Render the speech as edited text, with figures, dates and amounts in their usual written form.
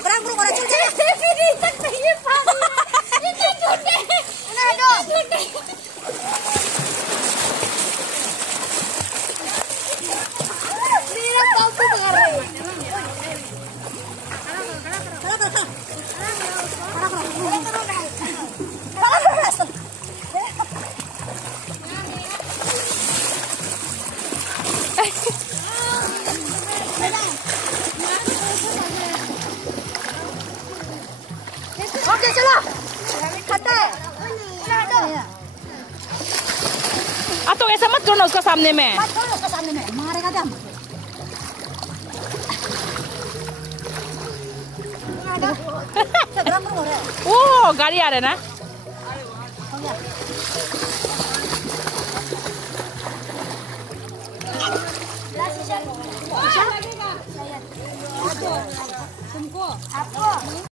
berang burung orang cuci. Ini tak payah pagi. Ini cuci. Mana ada? Mira kamu pengaruh. Okay चलो खाता है अब तो ऐसा मत करो उसका सामने में मत करो उसका सामने में मारेगा दम ओ गाड़ी आ रहा है ना तुमको आपको